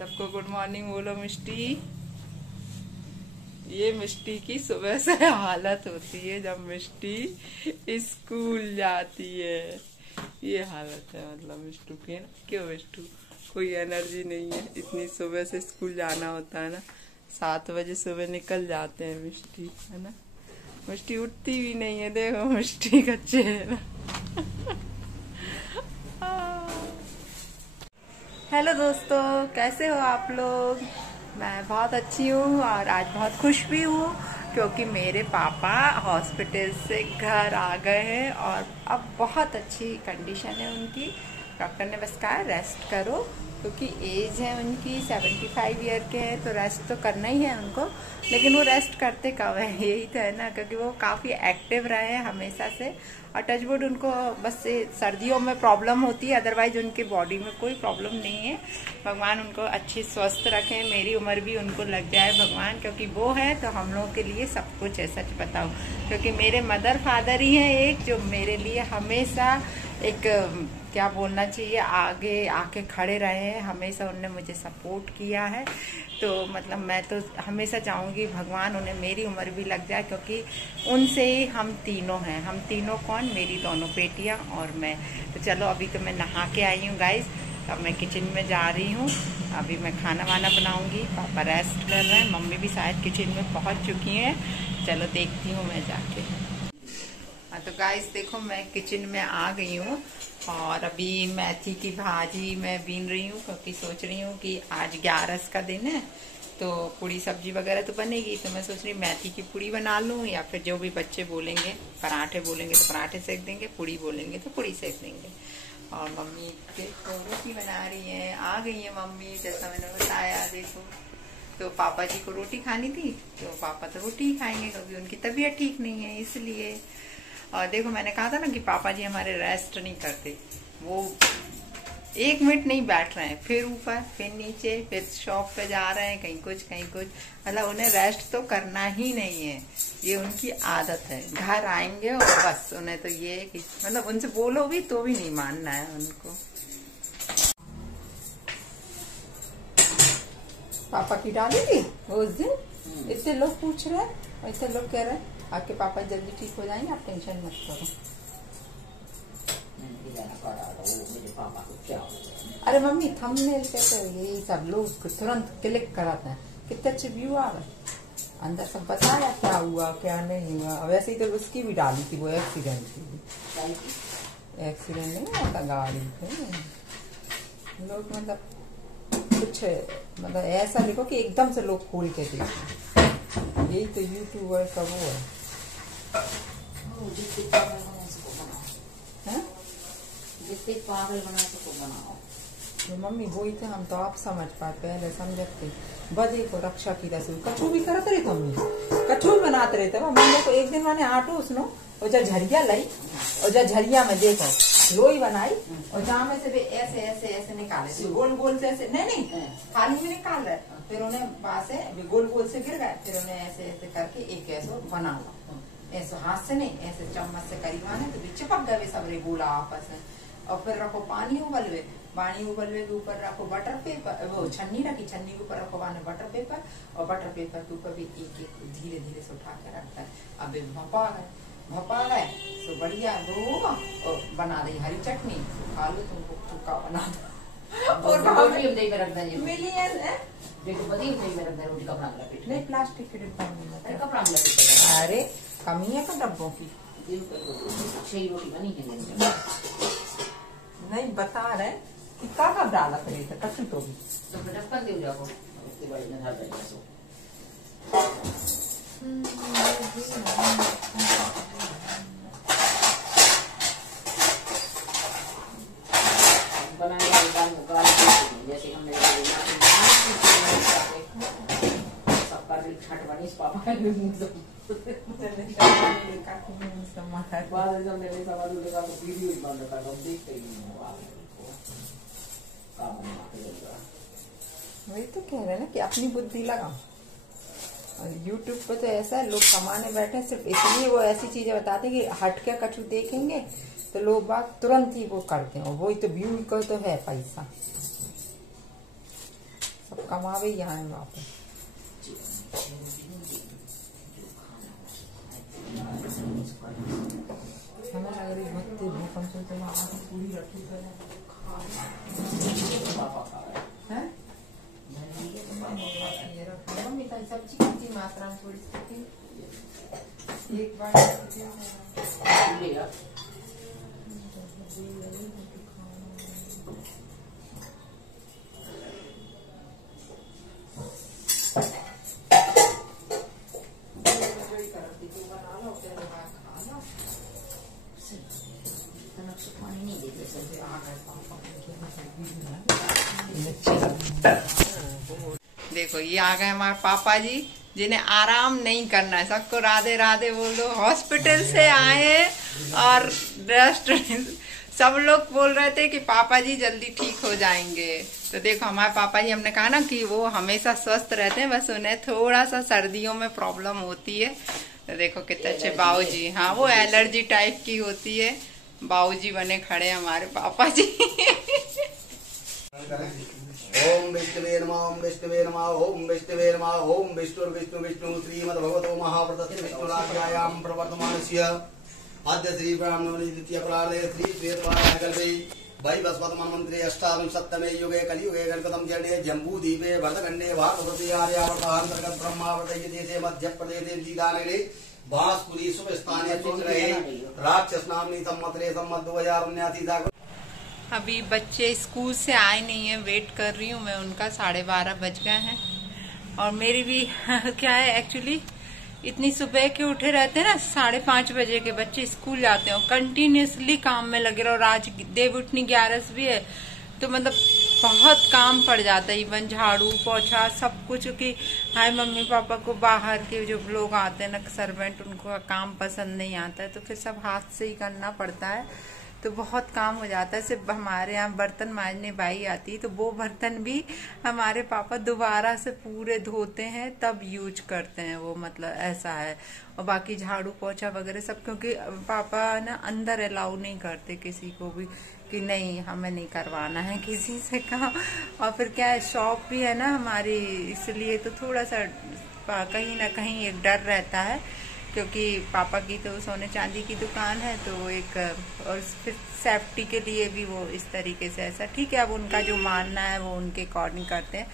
सबको good morning बोलो मिष्टी। ये मिष्टी की सुबह से हालत होती है जब मिष्टी स्कूल जाती है। ये हालत है मतलब मिष्टू की ना। क्यों मिष्टू, कोई एनर्जी नहीं है, इतनी सुबह से स्कूल जाना होता है ना। 7 बजे सुबह निकल जाते हैं मिष्टी, है ना। मिष्टी उठती भी नहीं है, देखो मिष्टी का चेहरा। हेलो दोस्तों, कैसे हो आप लोग। मैं बहुत अच्छी हूँ और आज बहुत खुश भी हूँ क्योंकि मेरे पापा हॉस्पिटल से घर आ गए हैं और अब बहुत अच्छी कंडीशन है उनकी। डॉक्टर ने बस कहा रेस्ट करो क्योंकि एज है उनकी 75 ईयर के हैं, तो रेस्ट तो करना ही है उनको। लेकिन वो रेस्ट करते कब है, यही तो है ना, क्योंकि वो काफ़ी एक्टिव रहे हैं हमेशा से। और टचवुड उनको बस सर्दियों में प्रॉब्लम होती है, अदरवाइज उनकी बॉडी में कोई प्रॉब्लम नहीं है। भगवान उनको अच्छी स्वस्थ रखें, मेरी उम्र भी उनको लग जाए भगवान, क्योंकि वो है तो हम लोगों के लिए सब कुछ है, सच बताऊं। क्योंकि मेरे मदर फादर ही हैं एक, जो मेरे लिए हमेशा एक क्या बोलना चाहिए, आगे आके खड़े रहे हैं, हमेशा उनने मुझे सपोर्ट किया है। तो मतलब मैं तो हमेशा चाहूँगी भगवान उन्हें मेरी उम्र भी लग जाए, क्योंकि उनसे ही हम तीनों हैं। हम तीनों कौन, मेरी दोनों बेटियां और मैं। तो चलो अभी तो मैं नहा के आई हूँ गाइस, अब मैं किचन में जा रही हूँ। अभी मैं खाना वाना बनाऊंगी। पापा रेस्ट कर रहे हैं, मम्मी भी शायद किचन में पहुँच चुकी हैं। चलो देखती हूँ मैं जाके। हाँ तो गाइस देखो, मैं किचन में आ गई हूँ और अभी मेथी की भाजी मैं बीन रही हूँ, क्योंकि सोच रही हूँ कि आज 11 का दिन है तो पूड़ी सब्जी वगैरह तो बनेगी। तो मैं सोच रही हूँ मेथी की पूड़ी बना लूँ, या फिर जो भी बच्चे बोलेंगे, पराठे बोलेंगे तो पराठे सेक देंगे, पूड़ी बोलेंगे तो पूड़ी सेक देंगे। और मम्मी के तो रोटी बना रही है, आ गई है मम्मी, जैसा मैंने बताया। देखो, तो पापा जी को रोटी खानी थी तो पापा तो रोटी ही खाएंगे क्योंकि उनकी तबीयत ठीक नहीं है, इसलिए। और देखो, मैंने कहा था ना कि पापा जी हमारे रेस्ट नहीं करते। वो 1 मिनट नहीं बैठ रहे हैं, फिर ऊपर फिर नीचे, फिर शॉप पे जा रहे हैं, कहीं कुछ कहीं कुछ। मतलब उन्हें रेस्ट तो करना ही नहीं है, ये उनकी आदत है। घर आएंगे और बस उन्हें तो ये है कि मतलब उनसे बोलो भी तो भी नहीं मानना है उनको। पापा की डाली थी उस दिन, इतने लोग पूछ रहे हैं और इतने लोग कह रहे हैं आपके पापा जल्दी ठीक हो जाएंगे, आप टेंशन मत करो। अरे मम्मी, थंबनेल कहते हैं यही सब लोग तुरंत क्लिक कराते हैं, कितने अच्छे व्यू आ रहे। अंदर सब बताया क्या हुआ क्या नहीं हुआ। वैसे ही तो उसकी भी डाली थी, वो एक्सीडेंट की। एक्सीडेंट नहीं होता गाड़ी पे, लोग मतलब कुछ मतलब ऐसा लिखो कि एकदम से लोग खोल के देखें। यही तो यूट्यूबर का वो है। जिससे पागल बना सको बनाओ। तो मम्मी वही थे, हम तो आप समझ पाते, पहले समझते। बदे को रक्षा की रसूल कछू भी करते रहे, मम्मी कछू भी बनाते रहते। मम्मी को एक दिन मैंने आटो उसनो और जब झरिया लाई और जब झरिया में देखो लोई बनाई और जहाँ में से ऐसे ऐसे ऐसे निकाले, गोल गोल से ऐसे नहीं खाली में निकाल रहे, फिर उन्हें वहां से गोल गोल से गिर गए, फिर उन्हें ऐसे ऐसे करके एक ऐसा बना लो, ऐसे हाथ से नहीं ऐसे चम्मच से करीबाने, तो भी चिपक गए सब रे गोला आपस में। और फिर रखो पानी उबलवे, पानी उबलवे के ऊपर रखो बटर पेपर, वो छन्नी रखी, छन्नी के ऊपर रखो बाने बटर पेपर, और बटर पेपर के ऊपर भी एक एक धीरे धीरे से उठा के रखता है। अब भपा गए तो बढ़िया दो होगा और बना दी हरी चटनी, खा लो, तुमको चुका बना दो। और मिलियन है रोटी कपड़ा में लपेट नहीं, प्लास्टिक के डिब्बा में कपड़ा में लपेट। अरे कमी है तो डब्बों की रोटी बनी है नहीं बता रहे कि कब डाला करे थे कछु तो भी तो ढक्कन दे जाओ उसके बाद में धर देना सो। बनाने के बाद मुकाल जैसे हमने सबका दिल छट बनी इस पापा का वही तो कह रहे हैं ना कि अपनी बुद्धि लगाओ। और यूट्यूब पे तो ऐसा है, लोग कमाने बैठे सिर्फ इसलिए वो ऐसी चीजें बताते हैं कि हट के कछु देखेंगे तो लोग बात तुरंत ही वो करते हैं, और वही तो व्यू को तो है पैसा। कमावे यहाँ है वहाँ पे। हमें लग रही भक्ति भूकंप से तो वहाँ की पूरी रखी है। मम्मी सब्जी की मात्रा में थोड़ी सी एक बार देखो ये आ गए हमारे पापा जी, जिन्हें आराम नहीं करना है। सबको राधे राधे बोल दो। हॉस्पिटल से आए हैं और रेस्ट। सब लोग बोल रहे थे कि पापा जी जल्दी ठीक हो जाएंगे। तो देखो हमारे पापा जी, हमने कहा ना कि वो हमेशा स्वस्थ रहते हैं, बस उन्हें थोड़ा सा सर्दियों में प्रॉब्लम होती है। तो देखो कितने अच्छे बाबूजी, हाँ वो एलर्जी टाइप की होती है। बाबूजी बने खड़े हमारे पापा जी। ओम विष्णुवे नमः, ओम विष्णुवे नमः, ओम विष्णुवे नमः, ओम विष्णु विष्णु श्रीमद्भगवतो महाव्रतस्य विष्णुराज्ञायां प्रवर्तमानस्य अद्य श्री ब्राह्मणे द्वितीय प्रार्धे श्री श्वेतवाराकल्पे वैवस्वतमन्वन्तरे अष्टाविंशत्तमे युगे कलियुगे गणपतं चरणे जम्बूद्वीपे भरतखण्डे भारतवर्षे आर्यावर्तान्तर्गत ब्रह्मावर्तय देशे मध्यप्रदेशे जीदानगरे बांसपुरी शुभस्थाने रहे राक्षस नामनी संवत्सरे संवत् 2079। अभी बच्चे स्कूल से आए नहीं है, वेट कर रही हूँ मैं उनका। 12:30 बज गए हैं और मेरी भी क्या है एक्चुअली, इतनी सुबह के उठे रहते हैं ना, 5:30 बजे के बच्चे स्कूल जाते हैं और कंटिन्यूसली काम में लगे रहो। और आज देव उठनी 11 भी है, तो मतलब बहुत काम पड़ जाता है। इवन झाड़ू पोछा सब कुछ, कि हाय मम्मी पापा को बाहर के जो लोग आते हैं ना सर्वेंट, उनको काम पसंद नहीं आता है, तो फिर सब हाथ से ही करना पड़ता है। तो बहुत काम हो जाता है। सिर्फ हमारे यहाँ बर्तन मांजने बाई आती है, तो वो बर्तन भी हमारे पापा दोबारा से पूरे धोते हैं तब यूज करते हैं वो, मतलब ऐसा है। और बाकी झाड़ू पोछा वगैरह सब, क्योंकि पापा ना अंदर अलाउ नहीं करते किसी को भी कि नहीं हमें नहीं करवाना है किसी से काम। और फिर क्या है, शॉप भी है ना हमारी, इसलिए तो थोड़ा सा कहीं ना कहीं एक डर रहता है, क्योंकि पापा की तो सोने चांदी की दुकान है, तो एक और फिर सेफ्टी के लिए भी वो इस तरीके से ऐसा। ठीक है, अब उनका जो मानना है वो उनके अकॉर्डिंग करते हैं,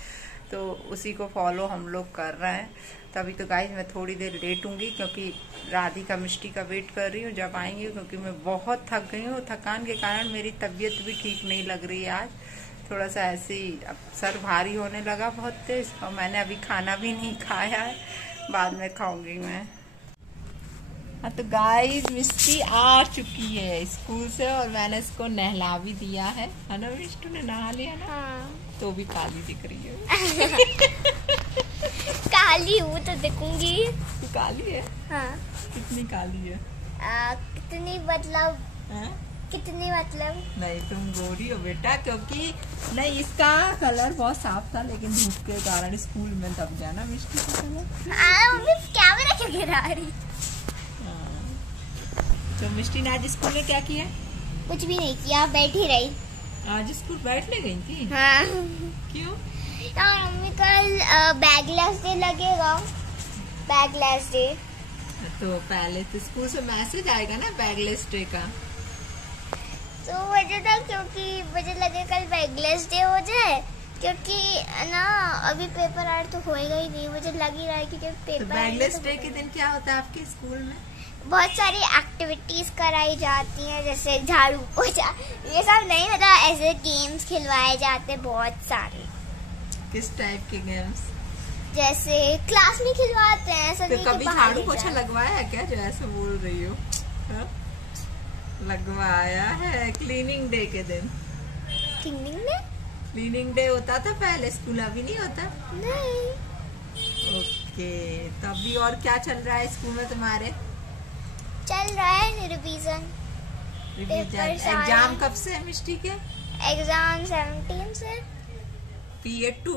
तो उसी को फॉलो हम लोग कर रहे हैं। तो अभी तो गाइस मैं थोड़ी देर लेटूंगी, क्योंकि राधिका मिष्टी का वेट कर रही हूँ जब आएंगी, क्योंकि मैं बहुत थक गई हूँ। थकान के कारण मेरी तबीयत भी ठीक नहीं लग रही है आज, थोड़ा सा ऐसे ही अब सर भारी होने लगा बहुत तेज। और मैंने अभी खाना भी नहीं खाया है, बाद में खाऊंगी मैं। हाँ तो गाइस मिष्टी आ चुकी है स्कूल से और मैंने इसको नहला भी दिया है ना। मिष्टू ने नहा लिया ना? हाँ। तो भी काली दिख रही है। काली हूँ तो दिखूंगी। तू काली है? हाँ। कितनी काली है? कितनी मतलब? कितनी मतलब? नहीं तुम गोरी हो बेटा, क्योंकि नहीं इसका कलर बहुत साफ था, लेकिन धूप के कारण स्कूल में दब गया ना मिष्टी का कलर। मम्मी कैमरा क्यों गिरा रही? तो मिष्टी ने आज स्कूल में क्या किया? कुछ भी नहीं किया, बैठी रही। आज स्कूल बैठने गई थी? हाँ। क्यों? यार मम्मी कल बैगलेस डे लगेगा, बैगलेस डे। तो पहले तो स्कूल से मैसेज आएगा ना बैगलेस डे का। तो वजह था क्योंकि मुझे लगे कल बैगलेस डे हो जाए, क्योंकि ना अभी पेपर आर तो होएगा ही नहीं। मुझे लग ही रहा है कि जब पेपर तो बैगलेस डे के दिन क्या होता है आपके स्कूल में? बहुत सारी एक्टिविटीज कराई जाती हैं, जैसे झाड़ू पोछा, ये सब नहीं, मतलब ऐसे गेम्स खिलवाए जाते हैं बहुत सारे। किस टाइप के गेम्स? जैसे क्लास में खिलवाते हैं, ऐसा नहीं कि कभी झाड़ू पोछा लगवाया है क्या, जो ऐसे बोल रही हो? लगवाया है क्लीनिंग डे के दिन। क्लीनिंग डे होता था पहले स्कूल, अभी नहीं होता? नहीं। ओके, तो अभी और क्या चल रहा है स्कूल में तुम्हारे? चल रहा है रिवीजन। एग्जाम कब से है मिष्टी के? एग्जाम 17 से। पीए 2?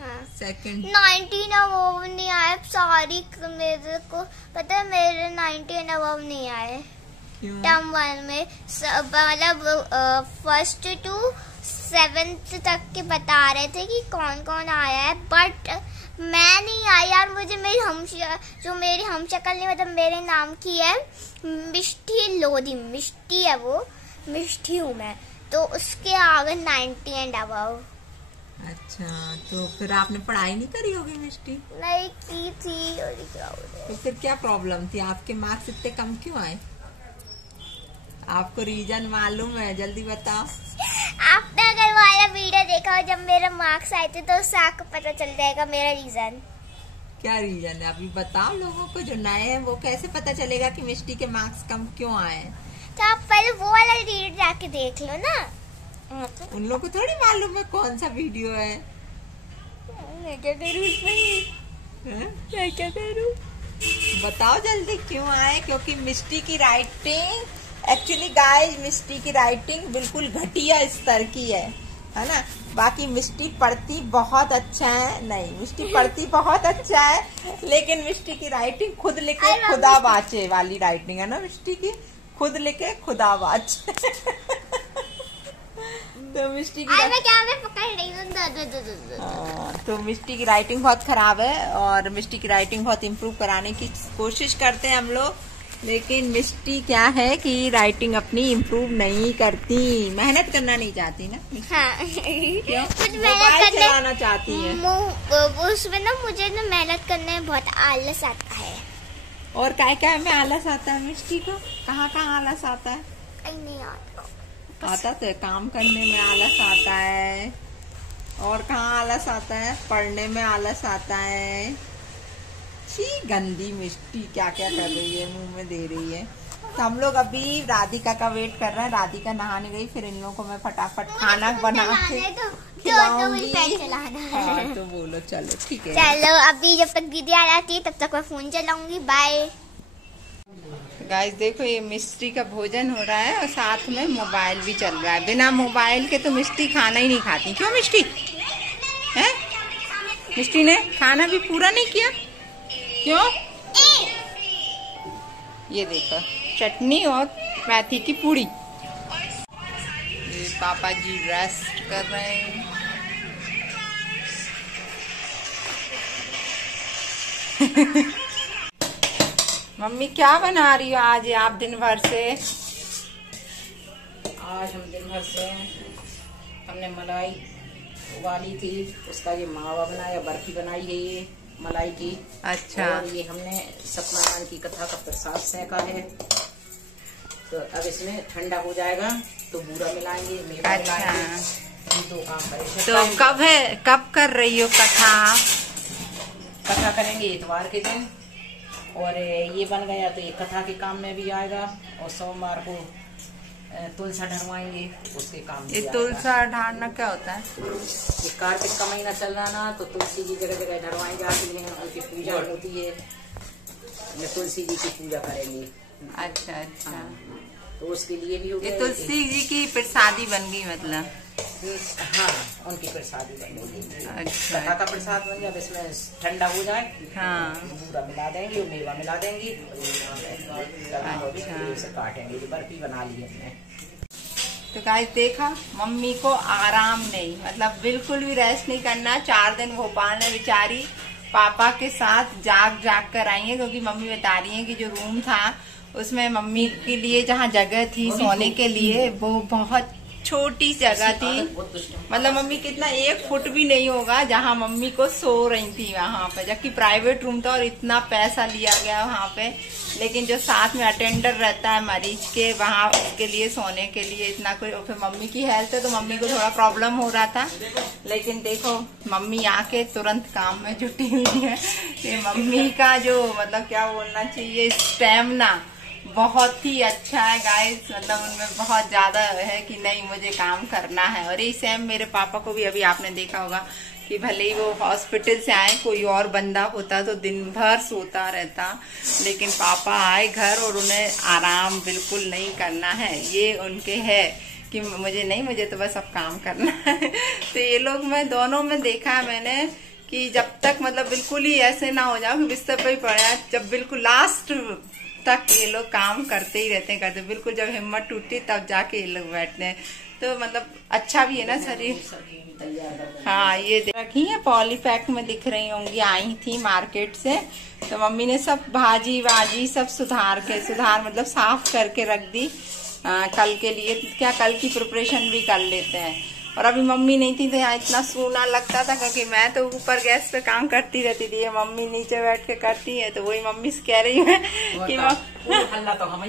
हाँ। सेकंड 19 अबव नहीं आए। सॉरी, मेरे को पता है मेरे 19 अबव नहीं आए। क्यों? टर्म 1 में मतलब 1st to 7th तक के बता रहे थे कि कौन कौन आया है, बट मैं नहीं आई यार। मुझे मेरी हमशक्ल ने मतलब मेरे नाम की है मिष्टी लोधी, मिष्टी है वो, मिष्टी हूँ मैं, तो उसके आगे 90 एंड अबव। अच्छा, तो फिर आपने पढ़ाई नहीं करी होगी मिष्टी? नहीं की थी। और क्या हो रहा है? तो फिर क्या प्रॉब्लम थी? आपके मार्क्स इतने कम क्यों आए? आपको रीजन मालूम है? जल्दी बताओ। आपने अगर वाला वीडियो देखा हो जब मेरे मार्क्स आए थे तो उससे आपको पता चल जाएगा मेरा रीजन। क्या रीजन है अभी बताओ लोगों को, जो नए हैं वो कैसे पता चलेगा कि मिष्टी के मार्क्स कम क्यों आए? तो आप पहले वो वाला वीडियो जाके देख लो ना। उन लोगों को थोड़ी मालूम है कौन सा वीडियो है। मैं क्या करूँ इसमें? मैं क्या करूँ? बताओ जल्दी क्यों आए? क्योंकि मिष्टी की राइटिंग एक्चुअली गाइस, मिष्टी की राइटिंग बिल्कुल घटिया स्तर की है ना। बाकी मिष्टी पढ़ती बहुत अच्छा है, नहीं मिष्टी पढ़ती बहुत अच्छा है, लेकिन मिष्टी की राइटिंग खुद लिखे खुदा बाचे वाली राइटिंग है ना मिष्टी की, खुद लिखे खुदा बाचे। तो मिष्टी की मैं पकड़ रही हूँ। तो मिष्टी की राइटिंग बहुत खराब है और मिष्टी की राइटिंग बहुत इम्प्रूव कराने की कोशिश करते हैं हम लोग, लेकिन मिष्टी क्या है कि राइटिंग अपनी इम्प्रूव नहीं करती, मेहनत करना नहीं चाहती ना। हाँ। क्यों? कुछ मोबाइल चलाना चाहती है। उसमें ना मुझे ना मेहनत करने में बहुत आलस आता है। और क्या में आलस आता है मिष्टी को? कहाँ आलस आता है? नहीं आता तो है, काम करने में आलस आता है। और कहाँ आलस आता है? पढ़ने में आलस आता है। छी गंदी मिष्टी क्या क्या कर रही है, मुंह में दे रही है। तो हम लोग अभी राधिका का वेट कर रहे हैं। राधिका नहाने गई, फिर इन लोगों को मैं फटाफट खाना बना के खिलाऊंगी। हाँ तो बोलो चलो ठीक है। चलो अभी जब तक दीदी आ जाती है तब तक मैं फोन चलाऊंगी। बाय। गाइस देखो ये मिष्टी का भोजन हो रहा है और साथ में मोबाइल भी चल रहा है। बिना मोबाइल के तो मिष्टी खाना ही नहीं खाती। क्यों मिष्टी? है मिष्टी ने खाना भी पूरा नहीं किया? क्यों? ये देखो चटनी और मेथी की पूड़ी। ये पापा जी रेस्ट कर रहे हैं। मम्मी क्या बना रही हो आज आप दिन भर से? आज हम दिन भर से हमने मलाई उबाली थी, उसका ये मावा बनाया, बर्फी बनाई है ये मलाई की। अच्छा। और ये हमने सत्यनारायण की कथा का प्रसाद सेका है। तो अब इसमें ठंडा हो जाएगा तो बूरा मिलाएंगे, मेवा अच्छा। मिलाएंगे। ये 2 काम करेंगे। तो कब कर रही हो कथा? कथा करेंगे इतवार के दिन, और ये बन गया तो ये कथा के काम में भी आएगा। और सोमवार को तुलसा ढरवाएंगे, उसके काम ये तुलसा ढारना क्या होता है? ये कार्तिक का महीना चल रहा ना, तो तुलसी जी जगह जगह ढरवाई जाती हैं, उनकी पूजा होती है। तुलसी जी की पूजा करेंगे। अच्छा अच्छा। तो उसके लिए भी हो ये गया। तुलसी जी की प्रसादी बन गई मतलब? हाँ उनकी प्रसादी बनेगी। अच्छा। कथा का प्रसाद बन गया। इसमें ठंडा हो जाए हाँ। बूरा मिला देंगे और मेवा मिला देंगे। अच्छा। काटेंगे। बर्फी बना ली हमने। तो गाइस देखा, मम्मी को आराम नहीं, मतलब बिल्कुल भी रेस्ट नहीं करना। 4 दिन भोपाल में बेचारी पापा के साथ जाग कर आई है, क्योंकि मम्मी बता रही है कि जो रूम था उसमें मम्मी के लिए जहाँ जगह थी सोने के लिए वो बहुत छोटी जगह थी। मतलब मम्मी कितना 1 फुट भी नहीं होगा जहाँ मम्मी को सो रही थी वहाँ पे, जबकि प्राइवेट रूम था और इतना पैसा लिया गया वहाँ पे। लेकिन जो साथ में अटेंडर रहता है मरीज के, वहाँ उसके लिए सोने के लिए इतना कोई। फिर मम्मी की हेल्थ है तो मम्मी को थोड़ा प्रॉब्लम हो रहा था, लेकिन देखो मम्मी आके तुरंत काम में जुटी हुई है। ये मम्मी का जो मतलब क्या बोलना चाहिए, स्टैमिना बहुत ही अच्छा है गाइस। मतलब उनमें बहुत ज्यादा है कि नहीं मुझे काम करना है। और ये सेम मेरे पापा को भी अभी आपने देखा होगा कि भले ही वो हॉस्पिटल से आए, कोई और बंदा होता तो दिन भर सोता रहता, लेकिन पापा आए घर और उन्हें आराम बिल्कुल नहीं करना है। ये उनके है कि मुझे तो बस अब काम करना है। तो ये लोग मैं दोनों में देखा है मैंने कि जब तक मतलब बिल्कुल ही ऐसे ना हो जाओ कि बिस्तर पर ही पड़ा है, जब बिल्कुल लास्ट तक ये लोग काम करते ही रहते हैं, बिल्कुल जब हिम्मत टूटती तब जाके ये लोग बैठते हैं। तो मतलब अच्छा भी है ना शरीर। हाँ ये रखी है पॉली पैक में दिख रही होंगी, आई थी मार्केट से, तो मम्मी ने सब भाजी वाजी सब सुधार मतलब साफ करके रख दी कल के लिए। क्या कल की प्रिपरेशन भी कर लेते हैं। और अभी मम्मी नहीं थी तो यहाँ इतना सूना लगता था, क्योंकि मैं तो ऊपर गैस पे काम करती रहती थी, मम्मी नीचे बैठ के करती है। तो वही मम्मी से कह रही है कि हल्ला तो हम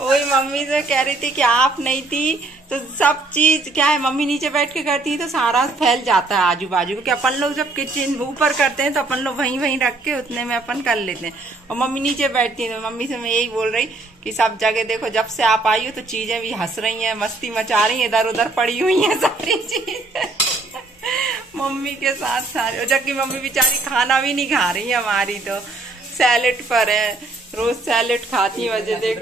वही मम्मी से कह रही थी कि आप नहीं थी तो सब चीज क्या है, मम्मी नीचे बैठ के करती है तो सारा फैल जाता है आजू बाजू, क्योंकि अपन लोग जब किचन ऊपर करते हैं तो अपन लोग वहीं रख के उतने में अपन कर लेते हैं, और मम्मी नीचे बैठती है। तो मम्मी से मैं यही बोल रही कि सब जगह देखो, जब से आप आई हो तो चीजें भी हंस रही हैं, मस्ती मचा रही हैं, इधर उधर पड़ी हुई हैं सारी चीजें मम्मी के साथ सारे। जबकि मम्मी बेचारी खाना भी नहीं खा रही है हमारी, तो सैलेड पर है, रोज सैलेड खाती है। वजह देख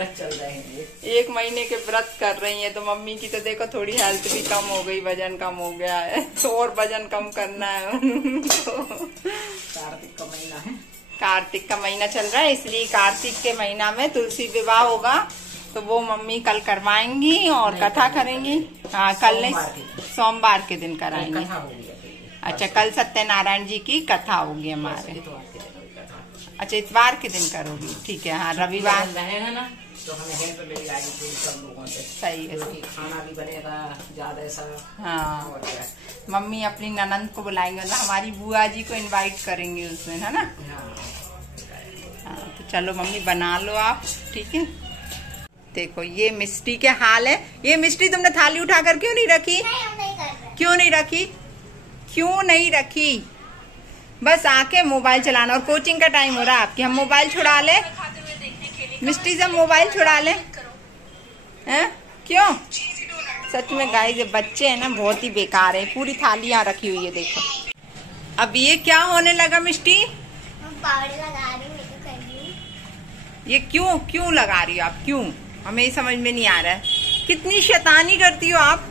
1 महीने के व्रत कर रही है, तो मम्मी की तो देखो थोड़ी हेल्थ भी कम हो गई, वजन कम हो गया है, तो और वजन कम करना है उनको। कार्तिक का महीना है, कार्तिक का महीना चल रहा है, इसलिए कार्तिक के महीना में तुलसी विवाह होगा, तो वो मम्मी कल करवाएंगी और कथा करेंगी। हाँ कल नहीं, सोमवार के दिन कराएंगे। अच्छा कल सत्यनारायण जी की कथा होगी हमारे। अच्छा इतवार के दिन करोगी, ठीक है। हाँ रविवार रहेगा ना, तो हमें हेल्प मिल जाएगी सब लोगों से। सही है, खाना भी बनेगा ज्यादा सा। हाँ मम्मी अपनी ननंद को बुलाएंगे, मतलब हमारी बुआ जी को इनवाइट करेंगे उस दिन, है ना। हाँ तो चलो मम्मी बना लो आप, ठीक है। देखो ये मिष्टी के हाल है। ये मिष्टी तुमने थाली उठाकर क्यों नहीं रखी? क्यों नहीं रखी? क्यों नहीं रखी? बस आके मोबाइल चलाना, और कोचिंग का टाइम हो रहा है आपकी, हम मोबाइल छुड़ा ले मिष्टी से, मोबाइल छुड़ा ले हैं? क्यों? सच में गाइस, ये बच्चे है ना बहुत ही बेकार है। पूरी थाली यहाँ रखी हुई है देखो। अब ये क्या होने लगा मिष्टी? पाउडर लगा रही हूँ। ये क्यों लगा रही हो आप? क्यों? हमें ये समझ में नहीं आ रहा है। कितनी शैतानी करती हो आप।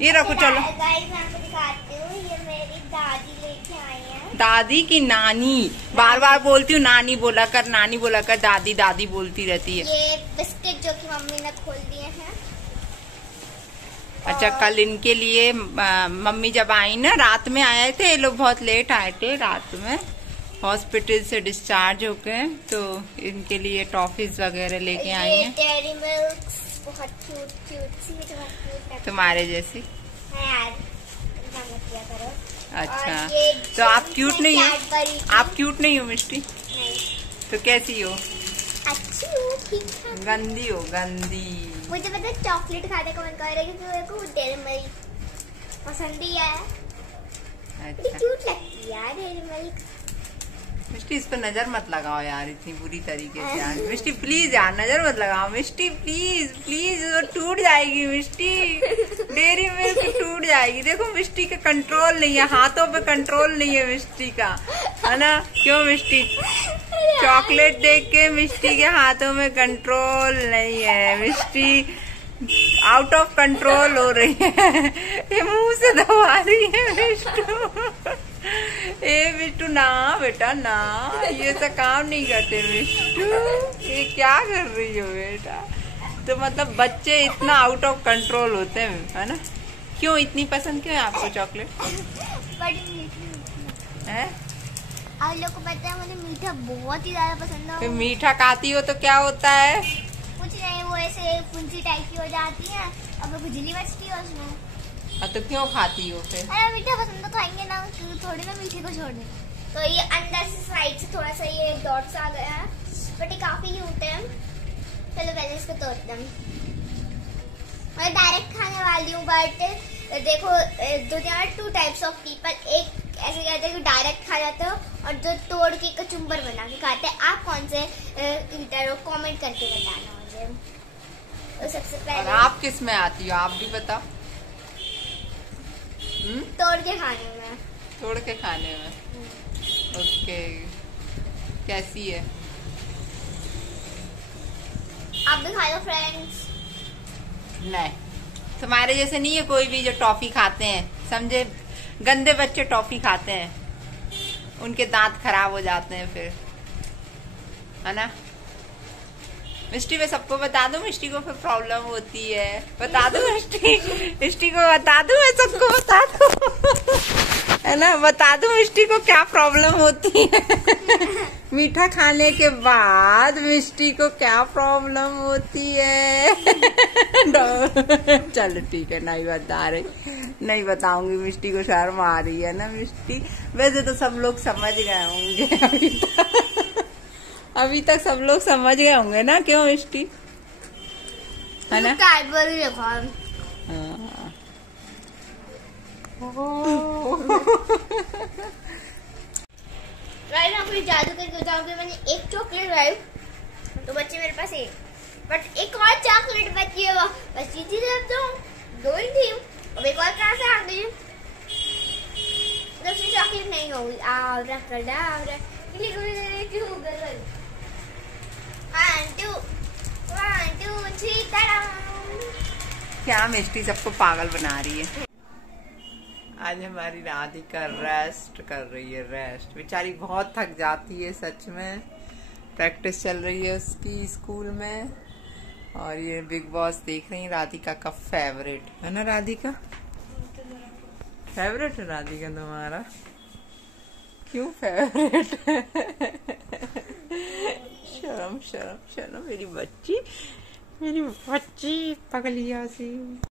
ये रखो चलो। गाइस मैं आपको दिखाती हूँ, ये मेरी दादी लेके आई है। दादी की नानी, बार बार बोलती हूँ नानी बोला कर, नानी बोला कर, दादी दादी बोलती रहती है। ये बिस्किट जो कि मम्मी ने खोल दिए हैं। अच्छा कल इनके लिए मम्मी जब आई ना, रात में आए थे ये लोग, बहुत लेट आए थे रात में, हॉस्पिटल से डिस्चार्ज हो गए, तो इनके लिए टॉफीज वगैरह लेके आई हैं। डेयरी मिल्क बहुत क्यूट सी, तुम्हारे जैसी। यार किया करो। अच्छा तो आप क्यूट नहीं हो? आप क्यूट नहीं हो मिष्टी? नहीं। तो कैसी हो? अच्छी हो, ठीक ठाक। गंदी हो, गंदी। मुझे पता है चॉकलेट खाने का मन कर रहा है, क्योंकि मेरे को डेयरी मिल्क पसंद ही है। अच्छा क्यूट लगती है यार डेयरी मिल्क। मिष्टी इस पर नजर मत लगाओ यार इतनी बुरी तरीके से यार। मिष्टी प्लीज यार नजर मत लगाओ मिष्टी, प्लीज प्लीज, वो टूट जाएगी मिष्टी, डेयरी मिल्क टूट जाएगी। देखो मिष्टी का कंट्रोल नहीं है, हाथों पे कंट्रोल नहीं है मिष्टी का, है ना। क्यों मिष्टी? चॉकलेट देख के मिष्टी के हाथों में कंट्रोल नहीं है। मिष्टी आउट ऑफ कंट्रोल हो रही है, ये मुंह से दबा रही है मिष्टू। ए मिष्टू ना बेटा ना, ये सब काम नहीं करते मिष्टू, ये क्या कर रही हो बेटा। तो मतलब बच्चे इतना आउट ऑफ कंट्रोल होते हैं, है ना। क्यों इतनी पसंद क्यों है आपको चॉकलेट? है आप लोग को पता है मुझे मीठा बहुत ही ज्यादा पसंद है। फिर मीठा खाती हो तो क्या होता है? कुछ नहीं, वो ऐसे फुंसी टाइप की हो जाती है, अब वो खुजली बचती है उसमें। तो क्यों खाती हो फिर? अरे मीठा पसंद तो खाएंगे ना, थोड़ी ना मीठे को छोड़ दें। तो ये अंदर से साइड से थोड़ा सा ये डॉट्स आ गया है, बट ये काफी क्यूट है। चलो पहले इसको तोड़ते हैं। मैं डायरेक्ट खाने वाली हूँ, बट देखो दुनिया में 2 टाइप्स ऑफ पीपल, एक ऐसे कहते हैं कि डायरेक्ट खा जाते हो, और जो तोड़ के कचुम्बर बना के खाते हैं। आप कौन से ईटर हो? कमेंट करके बताना मुझे। तो सबसे पहले आप किस में आती हो, आप भी बताओ। तोड़ के खाने में। तोड़ के खाने में, ओके। कैसी है? आप भी खा लो फ्रेंड्स। नहीं तुम्हारे जैसे नहीं है कोई भी जो टॉफी खाते हैं, समझे। गंदे बच्चे टॉफी खाते हैं, उनके दांत खराब हो जाते हैं फिर। है ना। मिष्टी मैं सबको बता दूं, मिष्टी को फिर प्रॉब्लम होती है, बता दूं मिष्टी को बता दूं, मैं सबको बता दूं है ना, बता दूं मिष्टी को क्या प्रॉब्लम होती है मीठा खाने के बाद मिष्टी को क्या प्रॉब्लम होती है चलो ठीक है, नहीं बता रही, नहीं बताऊंगी, मिष्टी को शर्म आ रही है ना मिष्टी। वैसे तो सब लोग समझ गए होंगे अभी तक सब लोग समझ गए होंगे ना, क्यों मिष्टी, है ना। कोई जादू करके बताऊंगी। मैंने एक चॉकलेट लाई तो बच्चे मेरे पास एक, बट एक और चॉकलेट बची है, वो बची थी जब दो ही थी, अब एक और कहाँ से आ गई, दूसरी चॉकलेट नहीं होगी। क्या मिष्टी सबको पागल बना रही है। आज हमारी राधिका रेस्ट कर रही है, रेस्ट, बेचारी बहुत थक जाती है सच में। प्रैक्टिस चल रही है उसकी स्कूल में, और ये बिग बॉस देख रही है। राधिका का फेवरेट है ना, राधिका फेवरेट है राधिका तुम्हारा, क्यों फेवरेट है शर्म शर्म शर्म, मेरी बच्ची पगलिया सी।